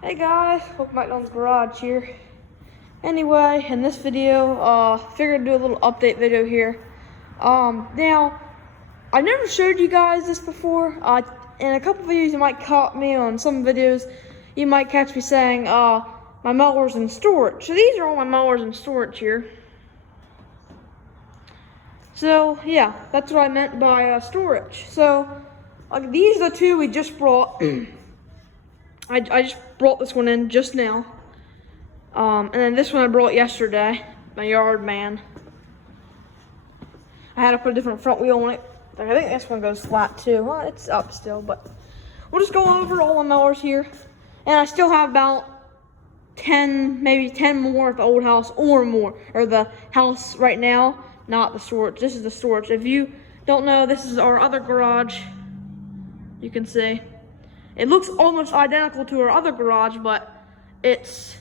Hey guys, welcome back to the garage here. Anyway, in this video, figured to do a little update video here. Now, I've never showed you guys this before. In a couple videos, you might caught me on some videos. You might catch me saying, my mowers in storage. So these are all my mowers in storage here. So yeah, that's what I meant by storage. So these are the two we just brought. I just brought this one in just now. And then this one I brought yesterday, my yard man. I had to put a different front wheel on it. I think this one goes flat too. Well, it's up still, but we'll just go over all the mowers here. And I still have about 10, maybe 10 more at the old house or more. Or the house right now, not the storage. This is the storage. If you don't know, this is our other garage. You can see. It looks almost identical to our other garage, but it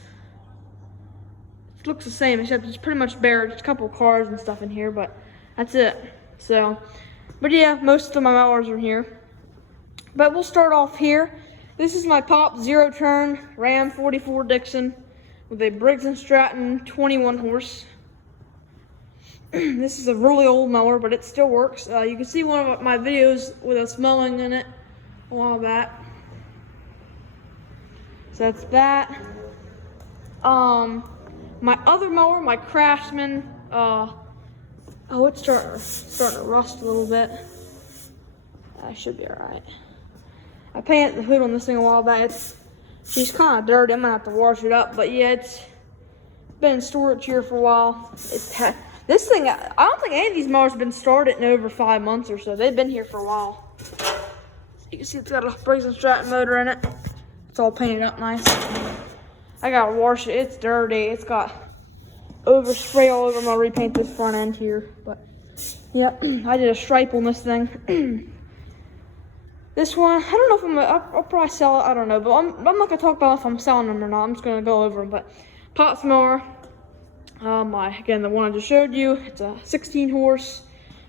looks the same, except it's pretty much bare. Just a couple of cars and stuff in here, but that's it. So, but yeah, most of my mowers are here. But we'll start off here. This is my Pop zero turn Ram 44 Dixon with a Briggs & Stratton 21 horse. This is a really old mower, but it still works. You can see one of my videos with us mowing in it a while back. So that's that. My other mower, my Craftsman, it's starting to rust a little bit. I should be alright. I painted the hood on this thing a while back. She's kind of dirty. I'm gonna have to wash it up. But yeah, it's been in storage here for a while. This thing, I don't think any of these mowers have been started in over 5 months or so. They've been here for a while. So you can see it's got a Briggs & Stratton motor in it. It's all painted up nice. I gotta wash it. It's dirty. It's got overspray all over. I'm gonna repaint this front end here. But yep, I did a stripe on this thing. This one, I don't know if I'll probably sell it. I don't know, but I'm not gonna talk about if I'm selling them or not. I'm just gonna go over them. But Potts mower, again, the one I just showed you. It's a 16 horse,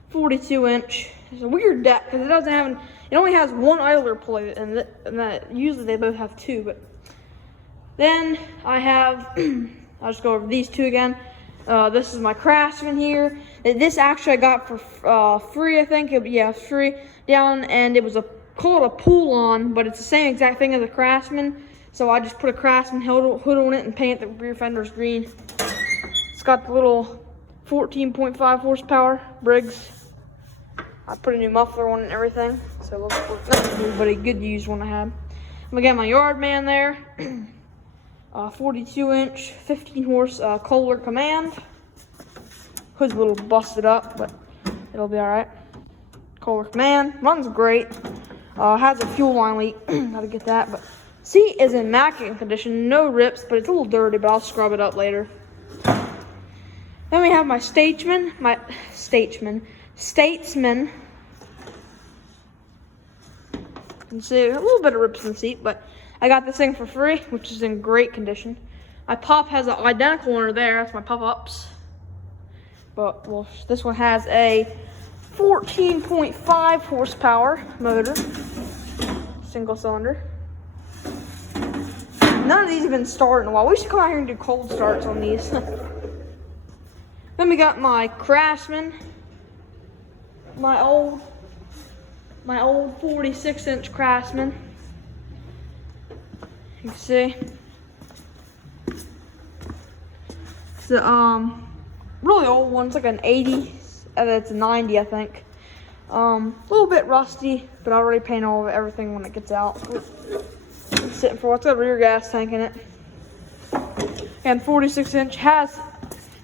42 inch. It's a weird deck because it doesn't have it only has one idler plate, and that usually they both have two. But then I have, I'll just go over these two again. This is my Craftsman here. This actually I got for free, I think. Yeah, free down, and it was called a pull-on, but it's the same exact thing as a Craftsman. So I just put a Craftsman hood on it and paint the rear fenders green. It's got the little 14.5 horsepower Briggs. I put a new muffler on it and everything. So it looks not new, but a good used one I had. And again, my yard man there. 42 inch, 15 horse Kohler Command. Hood's a little busted up, but it'll be alright. Kohler Command, runs great. Has a fuel line leak, gotta get that. But seat is in immaculate condition, no rips, but it's a little dirty, but I'll scrub it up later. Then we have my Statesman. You can see a little bit of rips in the seat, but I got this thing for free, which is in great condition. My Pop has an identical one there. That's my Pop-Ups. But well, this one has a 14.5 horsepower motor, single cylinder. None of these have been started in a while. We should come out here and do cold starts on these. Then we got my Craftsman, my old 46 inch Craftsman. You can see. It's a really old one. It's like an 80. It's a 90, I think. A little bit rusty, but I'll already paint everything when it gets out. It's sitting for it's got a rear gas tank in it. And 46 inch has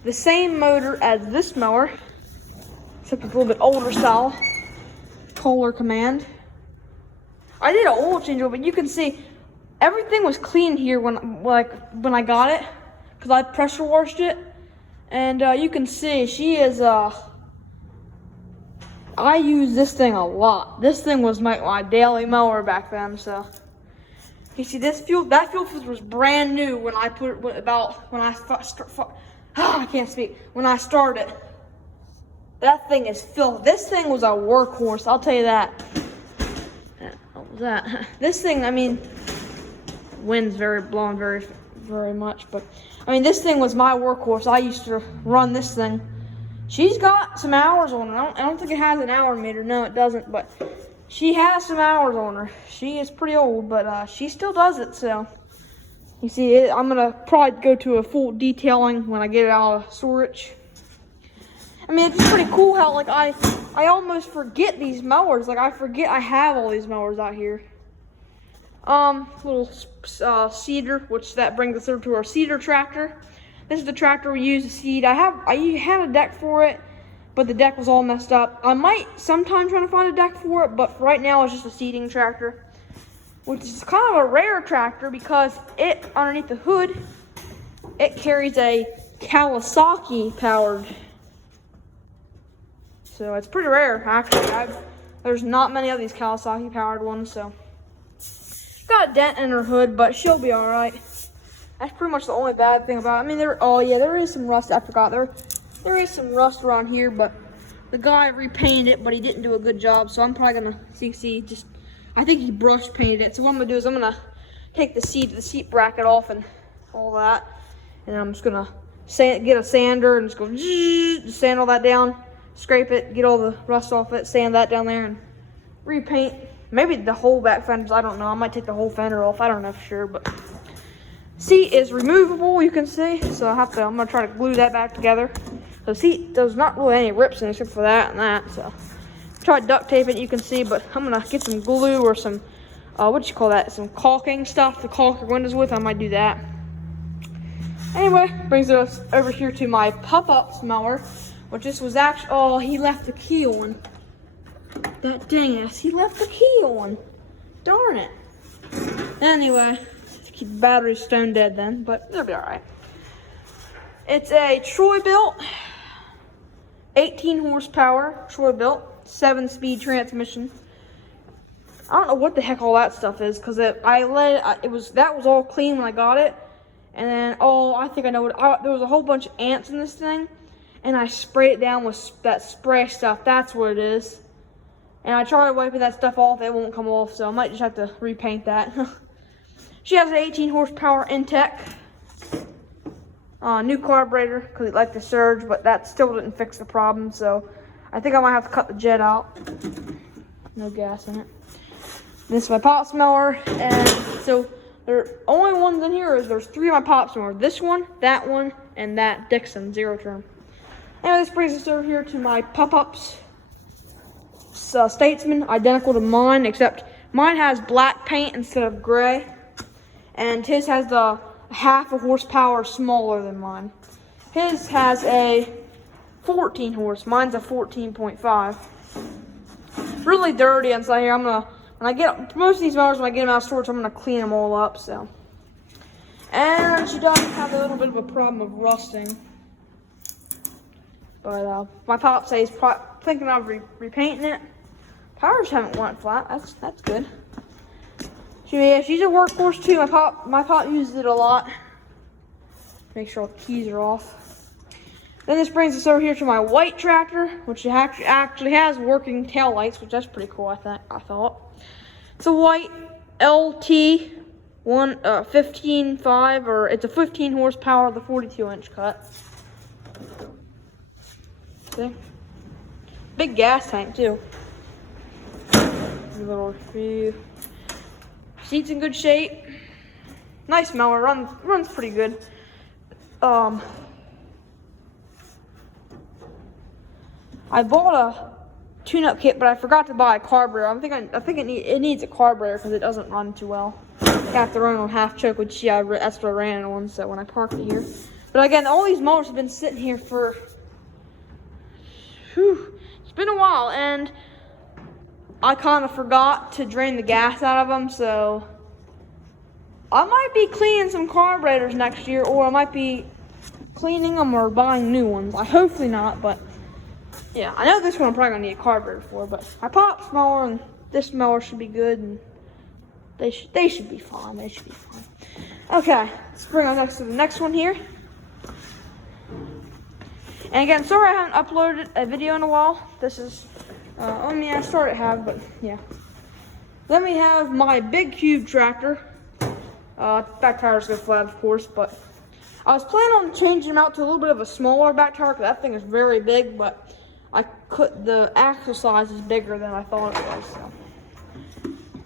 the same motor as this mower, except it's a little bit older style. Kohler Command. I did an oil change, but you can see everything was clean here when I got it, because I pressure washed it, and you can see she is. I use this thing a lot. This thing was my daily mower back then. So you see that fuel filter was brand new when I put it I can't speak. When I started, that thing is filled. This thing was a workhorse. I'll tell you that. What was that? This thing, I mean, wind's blowing very much. But I mean, this thing was my workhorse. I used to run this thing. She's got some hours on her. I don't think it has an hour meter. No, it doesn't. But she has some hours on her. She is pretty old, but she still does it. So you see, I'm gonna probably go to a full detailing when I get it out of storage. I mean, it's pretty cool how like I almost forget these mowers. Like I forget I have all these mowers out here. Little seeder, which that brings us over to our seeder tractor. This is the tractor we use to seed. I had a deck for it, but the deck was all messed up. I might sometime try to find a deck for it, but for right now it's just a seeding tractor, which is kind of a rare tractor because it, underneath the hood, it carries a Kawasaki powered. So it's pretty rare, actually. There's not many of these Kawasaki powered ones, so. Got a dent in her hood, but she'll be all right. That's pretty much the only bad thing about it. I mean, there is some rust. I forgot. There is some rust around here, but the guy repainted it, but he didn't do a good job, so I'm probably gonna I think he brush painted it. So what I'm gonna do is I'm gonna take the seat bracket off and all that, and I'm just gonna get a sander and just go just sand all that down, scrape it, get all the rust off it, sand that down there, and repaint. Maybe the whole back fenders, I don't know. I might take the whole fender off. I don't know for sure, but seat is removable, you can see. So I'm gonna try to glue that back together. The seat, there's not really any rips in it except for that and that. So try to duct tape it, you can see, but I'm gonna get some glue or some, some caulking stuff to caulk your windows with. I might do that. Anyway, brings us over here to my pop-up mower, which this was actually, oh, he left the key on. That dang ass, he left the key on. Darn it. Anyway, keep the battery stone dead then, but it'll be alright. It's a Troy built, 18 horsepower, Troy built, 7-speed transmission. I don't know what the heck all that stuff is, because that was all clean when I got it. And then, I think I know there was a whole bunch of ants in this thing, and I sprayed it down with that spray stuff. That's what it is. And I tried wiping that stuff off, it won't come off, so I might just have to repaint that. She has an 18 horsepower Intech. New carburetor, because it liked to surge, but that still didn't fix the problem, so I think I might have to cut the jet out. No gas in it. This is my pop mower, and so the only ones in here there's 3 of my pop mowers. This one, and that Dixon zero turn. Anyway, this brings us over here to my pop-ups. Statesman, identical to mine, except mine has black paint instead of gray, and his has the half a horsepower smaller than mine. His has a 14 horse, mine's a 14.5. Really dirty inside here. When I get most of these mowers, when I get them out of storage, I'm gonna clean them all up. So, and she does have a little bit of a problem of rusting. But my pop says he's thinking of repainting it. Tires haven't went flat. That's good. She's a workhorse too. My pop uses it a lot. Make sure all the keys are off. Then this brings us over here to my white tractor, which actually has working tail lights, which that's pretty cool. I thought it's a white LT 15.5, or it's a 15 horsepower, the 42-inch cut. See? Big gas tank too. Little review. Seat's in good shape. Nice mower. Runs pretty good. I bought a tune-up kit, but I forgot to buy a carburetor. I think it needs a carburetor because it doesn't run too well. You have to run on half choke, which that's what I ran it on. So when I parked it here, but again, all these mowers have been sitting here for. It's been a while, and I kind of forgot to drain the gas out of them, so I might be cleaning some carburetors next year, or I might be cleaning them or buying new ones. Hopefully not, but yeah, I know this one I'm probably gonna need a carburetor for, but my pop's mower and this mower should be good, and they should be fine. They should be fine. Okay, let's bring on next to the next one here. And again, sorry I haven't uploaded a video in a while. This is, I started to have, but yeah. Then we have my big cube tractor. Back tires go flat, of course, but I was planning on changing them out to a little bit of a smaller back tire because that thing is very big, but the axle size is bigger than I thought it was. So.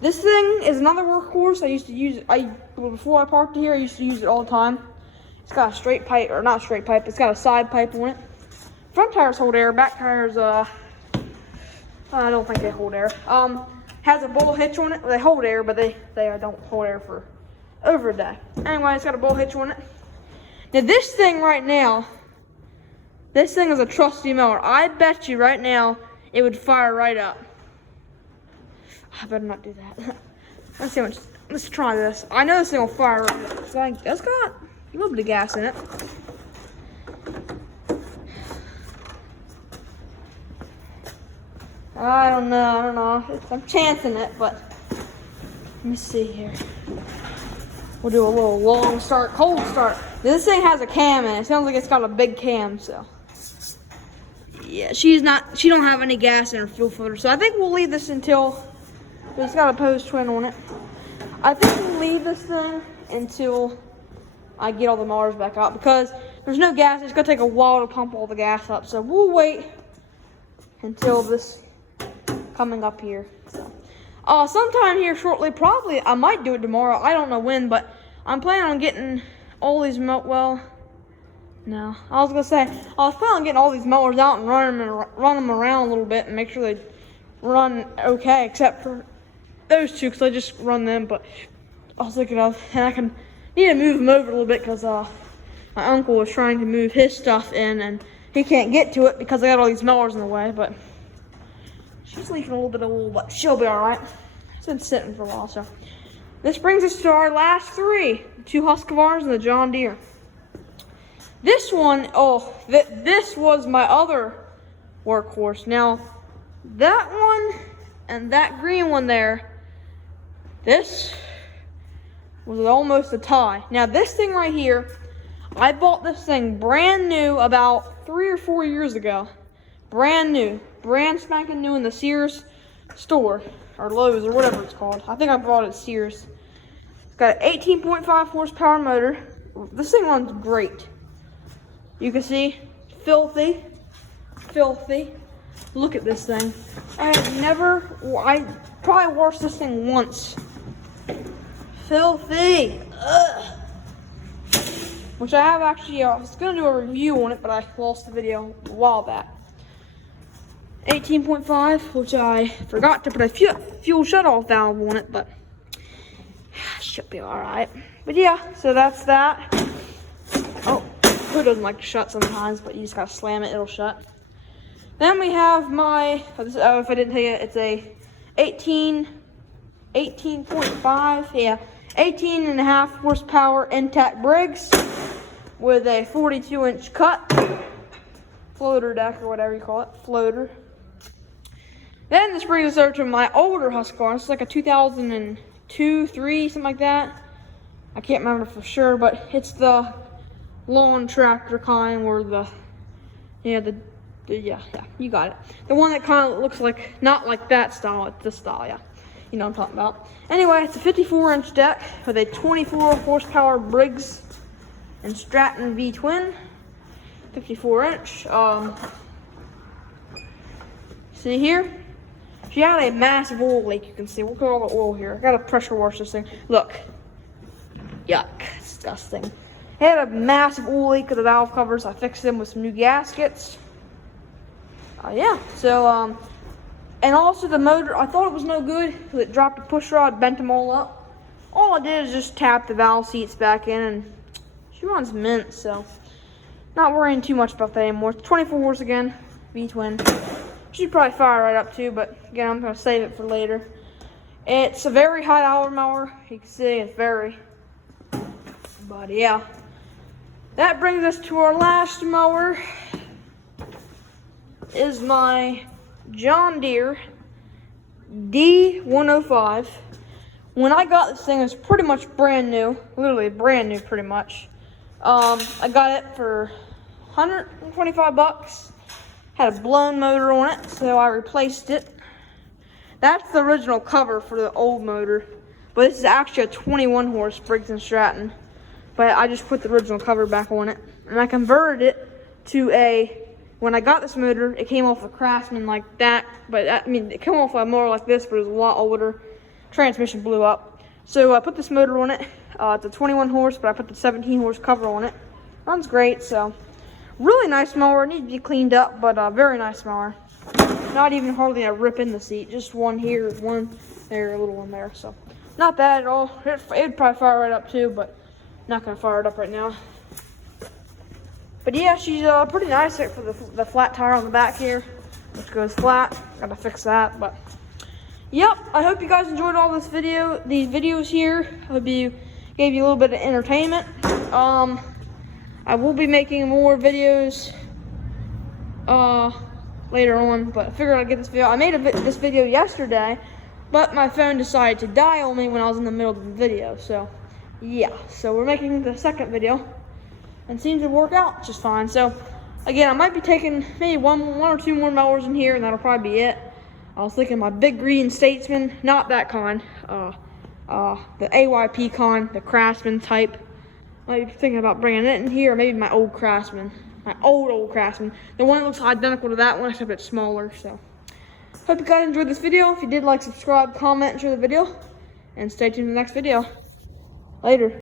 This thing is another workhorse. I used to use it, before I parked here, I used to use it all the time. It's got a straight pipe, or not straight pipe, it's got a side pipe on it. Front tires hold air, back tires, I don't think they hold air. Has a bull hitch on it. They hold air, but they don't hold air for over a day. Anyway, it's got a bull hitch on it. Now this thing right now, this thing is a trusty mower. I bet you right now it would fire right up. I better not do that. Let's try this. I know this thing will fire right up. It's got a little bit of gas in it. I don't know. I'm chancing it, but let me see here. We'll do a little long start, cold start. This thing has a cam in it. It sounds like it's got a big cam, so. Yeah, she don't have any gas in her fuel filter, so I think we'll leave this until, it's got a Pose Twin on it. I think we'll leave this thing until I get all the mowers back out because there's no gas. It's gonna take a while to pump all the gas up, so we'll wait until this coming up here. So. Sometime here shortly, probably I might do it tomorrow. I don't know when, but I'm planning on getting all these I was planning on getting all these mowers out and run them around a little bit and make sure they run okay, except for those two, because I just run them. But I was thinking of, and need to move them over a little bit because my uncle was trying to move his stuff in and he can't get to it because I got all these mowers in the way. But she's leaking a little bit of wool, but she'll be all right. It's been sitting for a while, so. This brings us to our last three, the two Husqvarnas and the John Deere. This one, this was my other workhorse. Now, that one and that green one there, this was almost a tie. Now, this thing right here, I bought this thing brand new about 3 or 4 years ago. Brand new. Brand spanking new in the Sears store, or Lowe's, or whatever it's called. I think I bought it at Sears. It's got an 18.5 horsepower motor. This thing runs great. You can see, filthy. Look at this thing. I probably washed this thing once. Filthy. Ugh. Which I have actually, I was going to do a review on it, but I lost the video a while back. 18.5, which I forgot to put a fuel shut-off valve on it, but should be alright. But yeah, so that's that. Oh, hood doesn't like to shut sometimes, but you just gotta slam it, it'll shut. Then we have my, if I didn't tell you, it's a 18.5, yeah, 18.5 horsepower intact Briggs with a 42-inch cut. Floater deck, or whatever you call it, floater. Then this brings us over to my older Husqvarna. It's like a 2002, 3, something like that. I can't remember for sure, but it's the lawn tractor kind where yeah, you got it. The one that kind of looks like, not like that style, it's this style, yeah. You know what I'm talking about. Anyway, it's a 54-inch deck with a 24 horsepower Briggs and Stratton V-twin. 54-inch. See here? She had a massive oil leak, you can see. Look at all the oil here. I gotta pressure wash this thing. Look. Yuck. Disgusting. It had a massive oil leak with the valve covers. I fixed them with some new gaskets. Yeah, so, and also the motor, I thought it was no good because it dropped a push rod, bent them all up. All I did is just tap the valve seats back in, and she runs mint, so not worrying too much about that anymore. It's 24 horse again, V-twin. She'd probably fire right up too, but again, I'm going to save it for later. It's a very high hour mower. You can see it's very. But yeah. That brings us to our last mower. Is my John Deere D105. When I got this thing, it was pretty much brand new. Literally brand new, pretty much. I got it for 125 bucks. Had a blown motor on it, so I replaced it. That's the original cover for the old motor. but this is actually a 21 horse Briggs & Stratton. But I just put the original cover back on it, and I converted it to a. When I got this motor, it came off a Craftsman like that, but it came off a mower like this, but it was a lot older. Transmission blew up, so I put this motor on it. It's a 21 horse, but I put the 17 horse cover on it. Runs great, so really nice mower. Needs to be cleaned up, but very nice mower. Not even hardly a rip in the seat, just one here, one there, a little one there. So not bad at all. It'd probably fire right up too, but not gonna fire it up right now. But yeah, she's pretty nice for the flat tire on the back here, which goes flat. Gotta fix that, but yep. I hope you guys enjoyed all these videos here. I hope you gave you a little bit of entertainment. I will be making more videos later on, but I figured I'd get this video. I made this video yesterday, but my phone decided to die on me when I was in the middle of the video. So yeah, so we're making the second video, and seems to work out just fine. So again, I might be taking maybe one or two more mowers in here, and that'll probably be it. I was thinking my big green Statesman, not that kind, the AYP kind, the Craftsman type. Might be thinking about bringing it in here, or maybe my old Craftsman, my old Craftsman. The one that looks identical to that one, except it's smaller. So hope you guys enjoyed this video. If you did, like, subscribe, comment, and share the video, and stay tuned for the next video. Later.